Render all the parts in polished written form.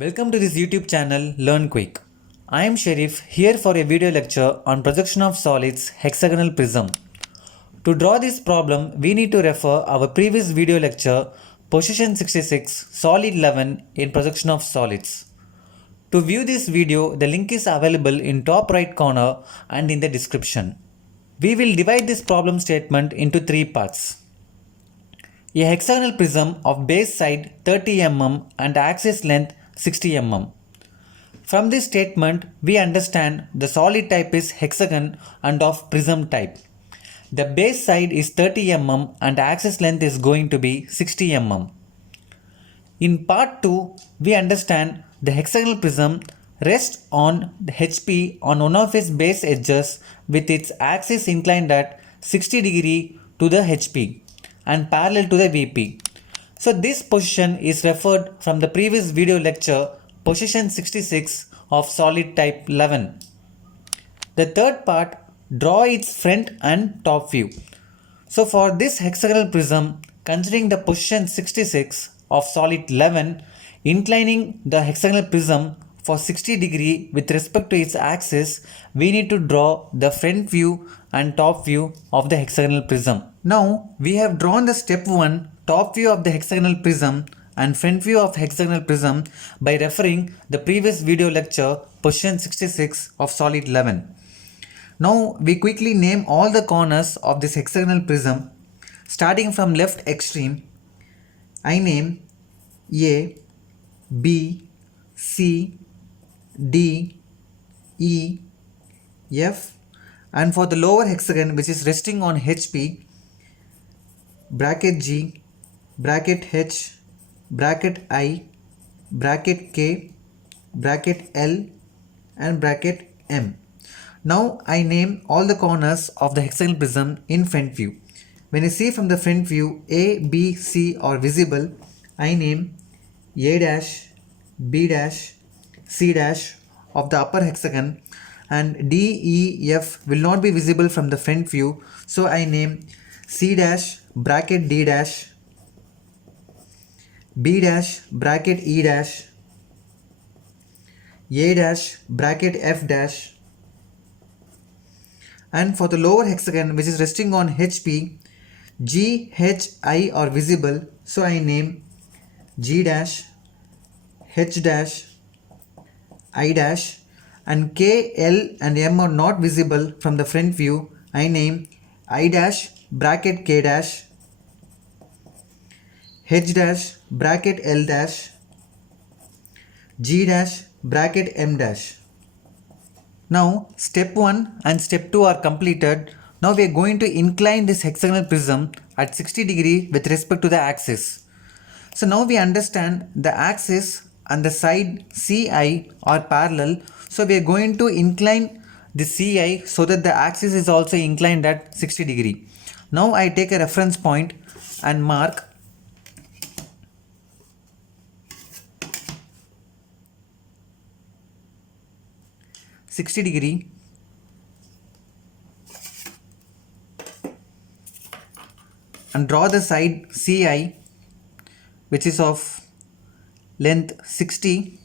Welcome to this YouTube channel Learn Quick. I am Sharif here for a video lecture on projection of solids hexagonal prism. To draw this problem, we need to refer our previous video lecture Position 66 Solid 11 in projection of solids. To view this video, the link is available in top right corner and in the description. We will divide this problem statement into three parts. A hexagonal prism of base side 30 mm and axis length 60 mm. From this statement, we understand the solid type is hexagon and of prism type. The base side is 30 mm and axis length is going to be 60 mm. In part 2, we understand the hexagonal prism rests on the HP on one of its base edges with its axis inclined at 60 degree to the HP and parallel to the VP. So this position is referred from the previous video lecture position 66 of solid type 11. The third part, draw its front and top view. So for this hexagonal prism, considering the position 66 of solid 11, inclining the hexagonal prism for 60 degree with respect to its axis, we need to draw the front view and top view of the hexagonal prism. Now we have drawn the step 1 top view of the hexagonal prism and front view of hexagonal prism by referring the previous video lecture position 66 of solid 11. Now we quickly name all the corners of this hexagonal prism. Starting from left extreme, I name A, B, C, D, E, F, and for the lower hexagon which is resting on HP, bracket G, bracket H, bracket I, bracket K, bracket L, and bracket M. Now I name all the corners of the hexagonal prism in front view. When you see from the front view A, B, C are visible, I name A dash, B dash, C dash of the upper hexagon, and D, E, F will not be visible from the front view, so I name C dash, bracket D dash, B dash, bracket E dash, A dash, bracket F dash, and for the lower hexagon which is resting on HP, G, H, I are visible, so I name G dash, H dash, I dash, and K, L and M are not visible from the front view, I name I dash, bracket K dash, H dash, bracket L dash, G dash, bracket M dash. Now step 1 and step 2 are completed. Now we are going to incline this hexagonal prism at 60 degree with respect to the axis. So now we understand the axis and the side CI are parallel. So we are going to incline the CI so that the axis is also inclined at 60 degree. Now I take a reference point and mark 60 degree and draw the side CI which is of length 60 .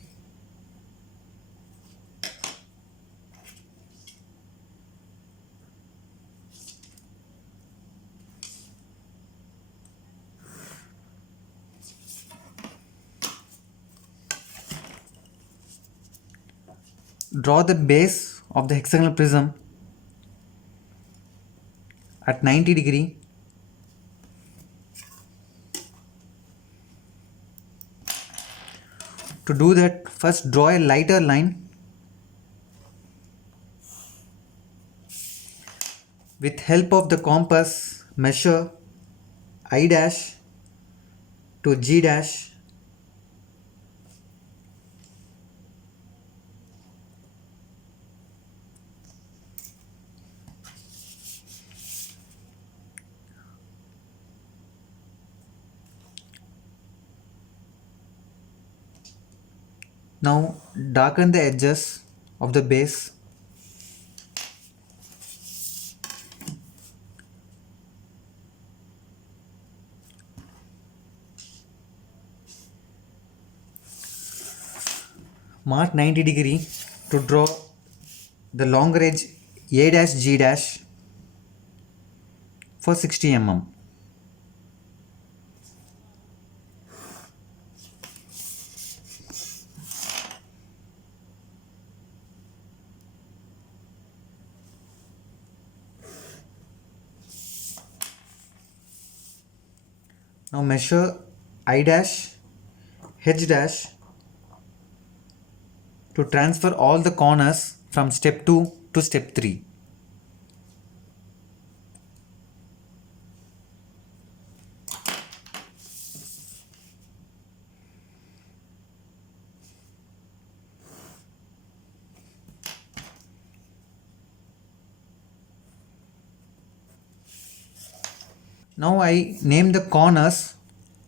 Draw the base of the hexagonal prism at 90 degree . To do that, first draw a lighter line with help of the compass. Measure I dash to G dash . Now darken the edges of the base . Mark 90 degree to draw the longer edge A dash G dash for 60 mm. Now measure I dash H dash to transfer all the corners from step 2 to step 3. Now I name the corners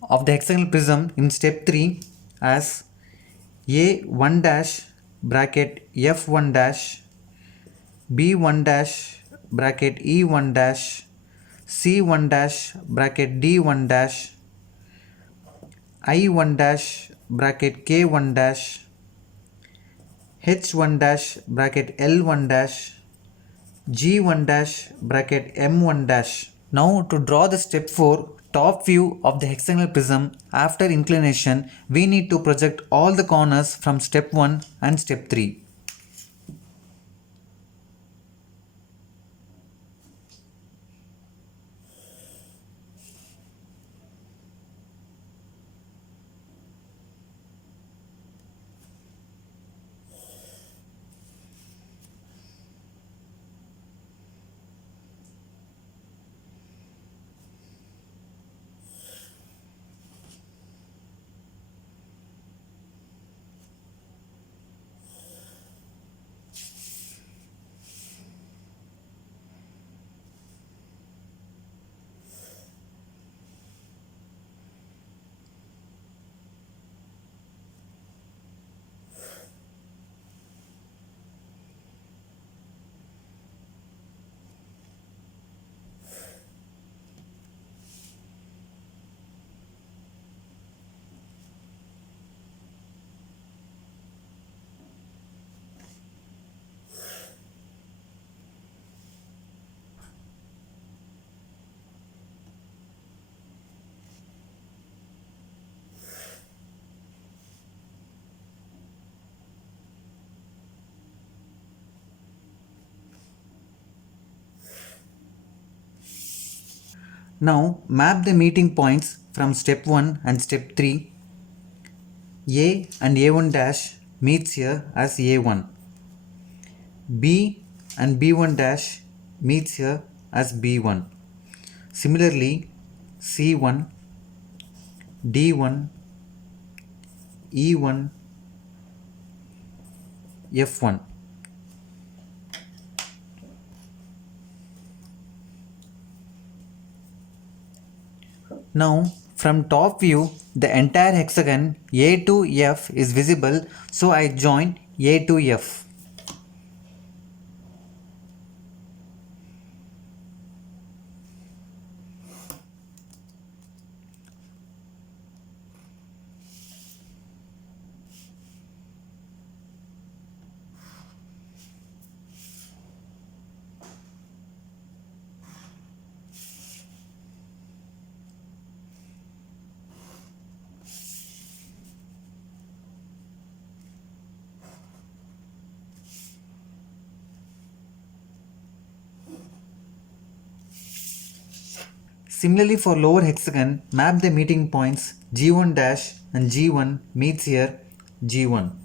of the hexagonal prism in step 3 as A1 dash bracket F1 dash, B1 dash bracket E1 dash, C1 dash bracket D1 dash, I1 dash bracket K1 dash, H1 dash bracket L1 dash, G1 dash bracket M1 dash. Now to draw the step 4 top view of the hexagonal prism after inclination, we need to project all the corners from step 1 and step 3. Now map the meeting points from step 1 and step 3. A and A1 dash meets here as A1. B and B1 dash meets here as B1. Similarly, C1, D1, E1, F1. Now from top view, the entire hexagon A to F is visible, so I join A to F. Similarly for lower hexagon, map the meeting points G1 dash and G1 meets here G1.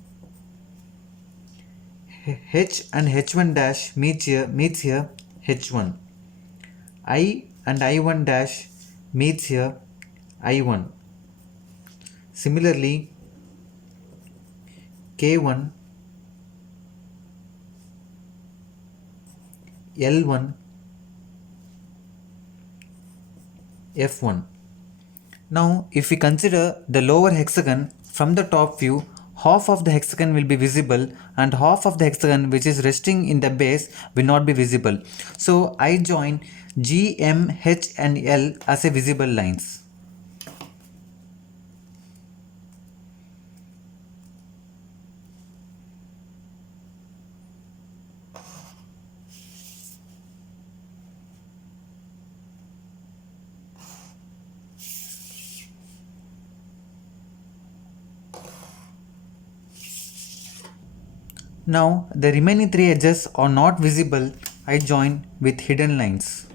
H and H1 dash meets here H1. I and I1 dash meets here I1. Similarly, K1, L1, F1. Now if we consider the lower hexagon from the top view, half of the hexagon will be visible and half of the hexagon which is resting in the base will not be visible. So I join G, M, H and L as a visible lines. Now the remaining 3 edges are not visible. I join with hidden lines.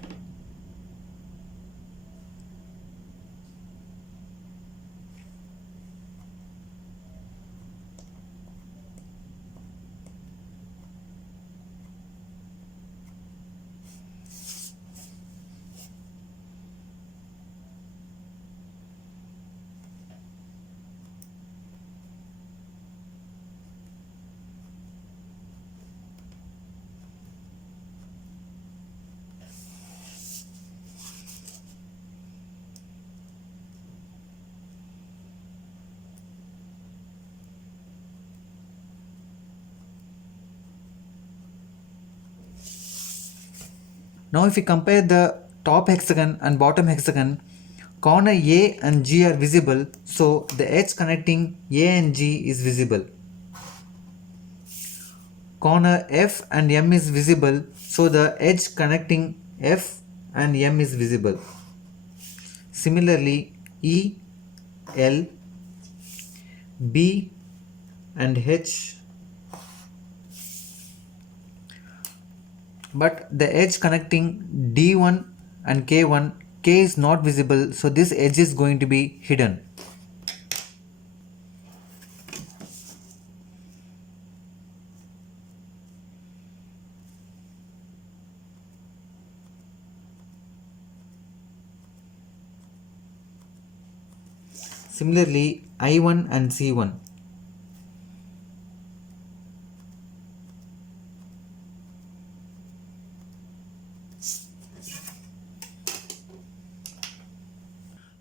Now if we compare the top hexagon and bottom hexagon, corner A and G are visible, so the edge connecting A and G is visible. Corner F and M is visible, so the edge connecting F and M is visible. Similarly, E, L, B and H, but the edge connecting D1 and K1, K is not visible, so this edge is going to be hidden. Similarly, I1 and C1.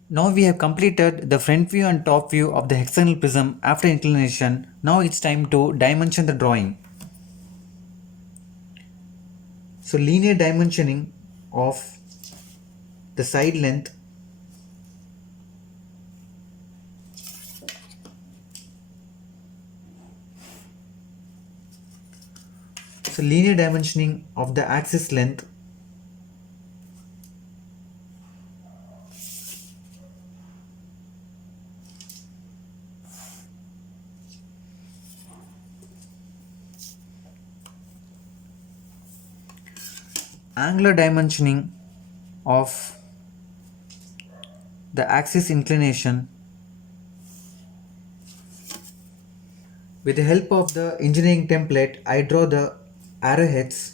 Now we have completed the front view and top view of the hexagonal prism after inclination. Now it's time to dimension the drawing. So linear dimensioning of the side length, so linear dimensioning of the axis length, angular dimensioning of the axis inclination. With the help of the engineering template, I draw the arrowheads.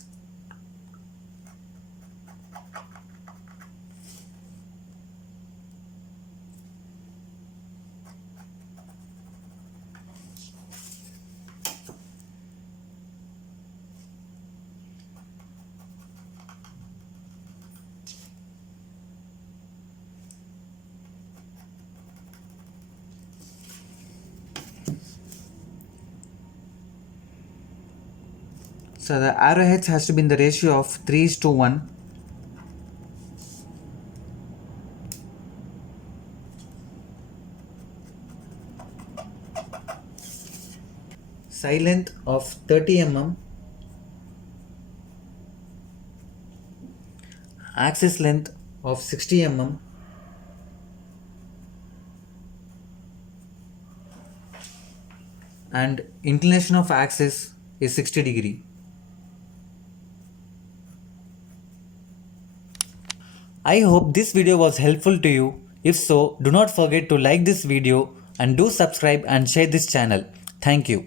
So the arrowheads has to be in the ratio of 3:1. Side length of 30 mm. Axis length of 60 mm. And inclination of axis is 60 degree. I hope this video was helpful to you. If so, do not forget to like this video and do subscribe and share this channel. Thank you.